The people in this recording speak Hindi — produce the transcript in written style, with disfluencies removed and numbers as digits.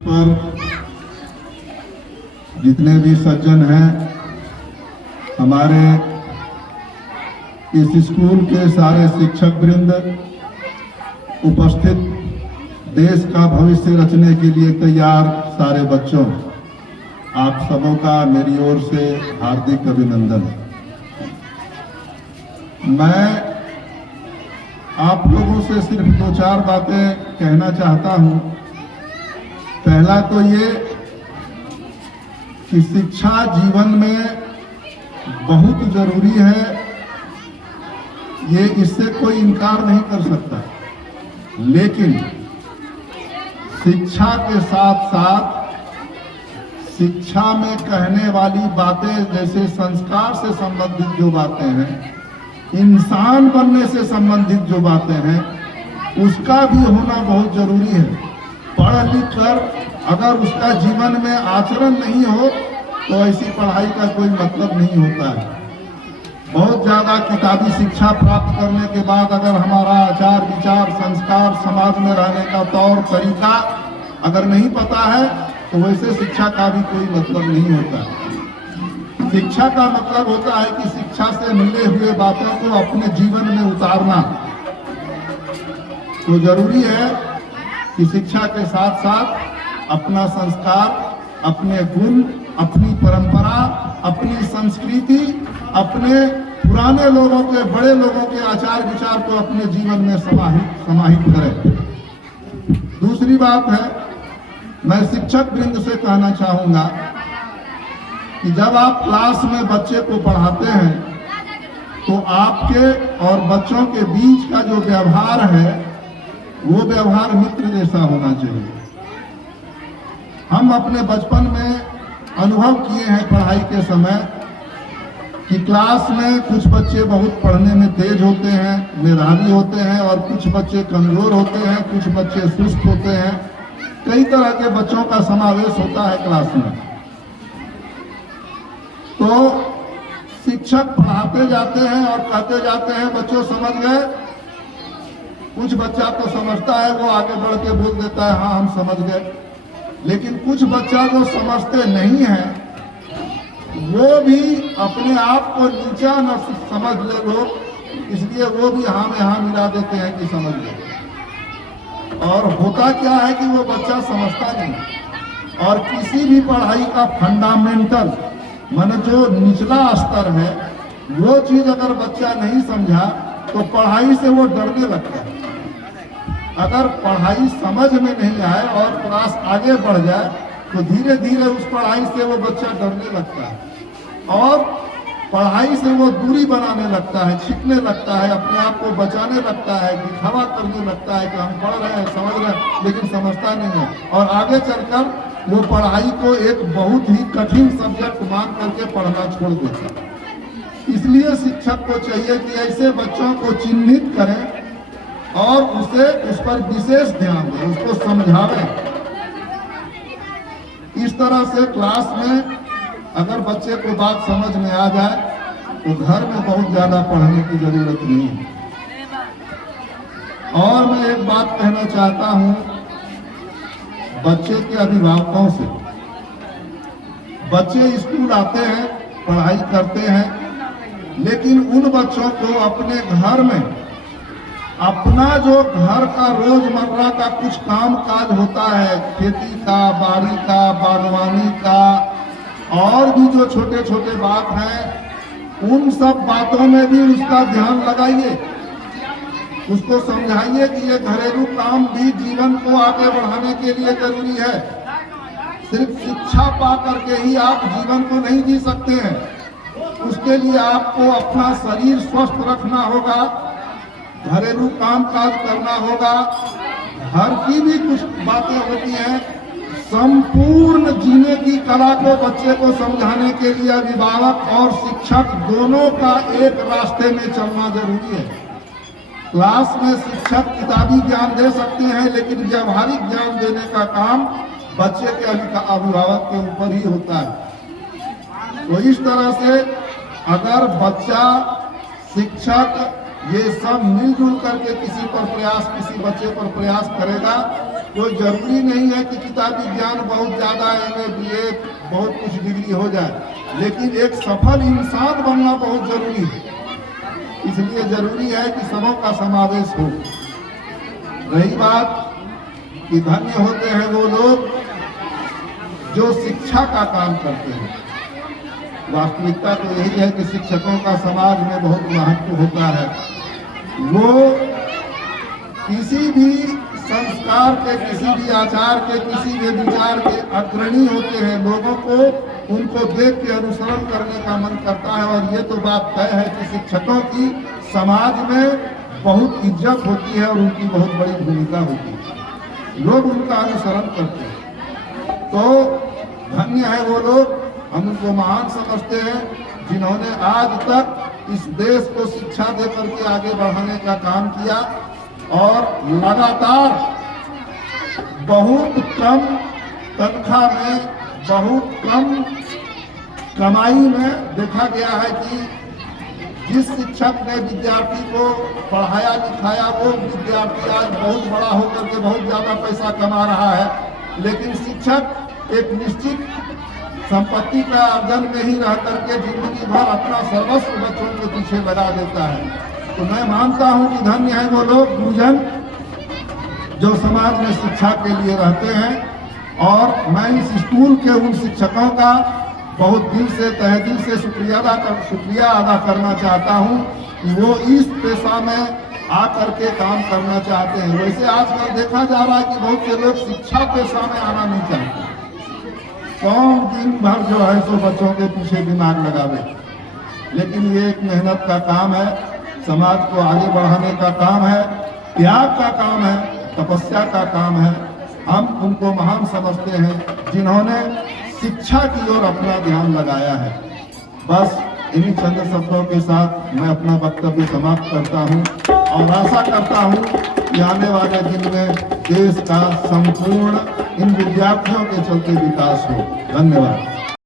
पर जितने भी सज्जन हैं, हमारे इस स्कूल के सारे शिक्षक वृंद, उपस्थित देश का भविष्य रचने के लिए तैयार सारे बच्चों, आप सबों का मेरी ओर से हार्दिक अभिनंदन। मैं आप लोगों से सिर्फ 2-4 बातें कहना चाहता हूं। पहला तो ये कि शिक्षा जीवन में बहुत जरूरी है, ये इससे कोई इनकार नहीं कर सकता। लेकिन शिक्षा के साथ साथ शिक्षा में कहने वाली बातें, जैसे संस्कार से संबंधित जो बातें हैं, इंसान बनने से संबंधित जो बातें हैं, उसका भी होना बहुत जरूरी है। पढ़ लिख कर अगर उसका जीवन में आचरण नहीं हो तो ऐसी पढ़ाई का कोई मतलब नहीं होता है। बहुत ज़्यादा किताबी शिक्षा प्राप्त करने के बाद अगर हमारा आचार विचार संस्कार समाज में रहने का तौर तरीका अगर नहीं पता है तो वैसे शिक्षा का भी कोई मतलब नहीं होता। शिक्षा का मतलब होता है कि शिक्षा से मिले हुए बातों को अपने जीवन में उतारना। तो जरूरी है कि शिक्षा के साथ साथ अपना संस्कार, अपने गुण, अपनी परंपरा, अपनी संस्कृति, अपने पुराने लोगों के, बड़े लोगों के आचार विचार को अपने जीवन में समाहित करें। दूसरी बात है, मैं शिक्षक वृंद से कहना चाहूंगा कि जब आप क्लास में बच्चे को पढ़ाते हैं तो आपके और बच्चों के बीच का जो व्यवहार है वो व्यवहार मित्र जैसा होना चाहिए। हम अपने बचपन में अनुभव किए हैं पढ़ाई के समय कि क्लास में कुछ बच्चे बहुत पढ़ने में तेज होते हैं, मेधावी होते हैं, और कुछ बच्चे कमजोर होते हैं, कुछ बच्चे सुस्त होते हैं। कई तरह के बच्चों का समावेश होता है क्लास में। तो शिक्षक पढ़ाते जाते हैं और कहते जाते हैं बच्चों समझ गए। कुछ बच्चा तो समझता है, वो आगे बढ़ के बोल देता है हाँ हम समझ गए। लेकिन कुछ बच्चा जो समझते नहीं है वो भी अपने आप को नीचा न समझ ले लोग, इसलिए वो भी हाँ में हाँ मिला देते हैं कि समझ गए। और होता क्या है कि वो बच्चा समझता नहीं। और किसी भी पढ़ाई का फंडामेंटल माने जो निचला स्तर है वो चीज अगर बच्चा नहीं समझा तो पढ़ाई से वो डरने लगता है। अगर पढ़ाई समझ में नहीं आए और क्लास आगे बढ़ जाए तो धीरे धीरे उस पढ़ाई से वो बच्चा डरने लगता है और पढ़ाई से वो दूरी बनाने लगता है, छिपने लगता है, अपने आप को बचाने लगता है, दिखावा करने लगता है कि हम पढ़ रहे हैं, समझ रहे हैं, लेकिन समझता नहीं है। और आगे चलकर वो पढ़ाई को एक बहुत ही कठिन सब्जेक्ट मान करके पढ़ना छोड़ देता है। इसलिए शिक्षक को चाहिए कि ऐसे बच्चों को चिन्हित करें और उस पर विशेष ध्यान दें, उसको समझावें। इस तरह से क्लास में अगर बच्चे को बात समझ में आ जाए तो घर में बहुत ज्यादा पढ़ने की जरूरत नहीं है। और मैं एक बात कहना चाहता हूं बच्चे के अभिभावकों से। बच्चे स्कूल आते हैं, पढ़ाई करते हैं, लेकिन उन बच्चों को अपने घर में अपना जो घर का रोजमर्रा का कुछ काम काज होता है, खेती का, बाड़ी का, बागवानी का, और भी जो छोटे छोटे बात हैं, उन सब बातों में भी उसका ध्यान लगाइए। उसको समझाइए कि ये घरेलू काम भी जीवन को आगे बढ़ाने के लिए जरूरी है। सिर्फ शिक्षा पा करके ही आप जीवन को नहीं जी सकते हैं। उसके लिए आपको अपना शरीर स्वस्थ रखना होगा, घरेलू काम काज करना होगा, घर की भी कुछ बातें होती हैं। संपूर्ण जीने की कला को बच्चे को समझाने के लिए अभिभावक और शिक्षक दोनों का एक रास्ते में चलना जरूरी है। क्लास में शिक्षक किताबी ज्ञान दे सकते हैं, लेकिन व्यावहारिक ज्ञान देने का काम बच्चे के अभिभावक के ऊपर ही होता है। तो इस तरह से अगर बच्चा, शिक्षक ये सब मिलजुल करके किसी बच्चे पर प्रयास करेगा कोई जरूरी नहीं है कि किताबी ज्ञान बहुत ज्यादा MA BA बहुत कुछ डिग्री हो जाए, लेकिन एक सफल इंसान बनना बहुत जरूरी है। इसलिए जरूरी है कि सबों का समावेश हो। रही बात कि धन्य होते हैं वो लोग जो शिक्षा का काम करते हैं। वास्तविकता तो यही है कि शिक्षकों का समाज में बहुत महत्व होता है। वो किसी भी संस्कार के, किसी भी आचार के, किसी भी विचार के अग्रणी होते हैं। लोगों को उनको देख के अनुसरण करने का मन करता है। और ये तो बात तय है कि शिक्षकों की समाज में बहुत इज्जत होती है और उनकी बहुत बड़ी भूमिका होती है। लोग उनका अनुसरण करते हैं। तो धन्य है वो लोग, हम उनको महान समझते हैं जिन्होंने आज तक इस देश को शिक्षा दे करके आगे बढ़ाने का काम किया। और लगातार बहुत कम तनख्वाह में, बहुत कम कमाई में देखा गया है कि जिस शिक्षक ने विद्यार्थी को पढ़ाया लिखाया वो विद्यार्थी आज बहुत बड़ा होकर के बहुत ज्यादा पैसा कमा रहा है। लेकिन शिक्षक एक निश्चित संपत्ति का अर्जन में ही रह करके जिंदगी भर अपना सर्वस्व बच्चों के पीछे लगा देता है। तो मैं मानता हूं कि धन्य है वो लोग गुरुजन जो समाज में शिक्षा के लिए रहते हैं। और मैं इस स्कूल के उन शिक्षकों का बहुत दिल से, तहे दिल से शुक्रिया अदा करना चाहता हूं कि वो इस पेशा में आकर के काम करना चाहते हैं। वैसे आजकल देखा जा रहा है कि बहुत से लोग शिक्षा पेशा में आना नहीं चाहते। कौन दिन भर जो है सो बच्चों के पीछे दिमाग लगावे। लेकिन ये एक मेहनत का काम है, समाज को आगे बढ़ाने का काम है, त्याग का काम है, तपस्या का काम है। हम उनको महान समझते हैं जिन्होंने शिक्षा की ओर अपना ध्यान लगाया है। बस इन्हीं चंद शब्दों के साथ मैं अपना वक्तव्य समाप्त करता हूं और आशा करता हूं कि आने वाले दिन में देश का संपूर्ण इन विद्यार्थियों के चलते विकास हो। धन्यवाद।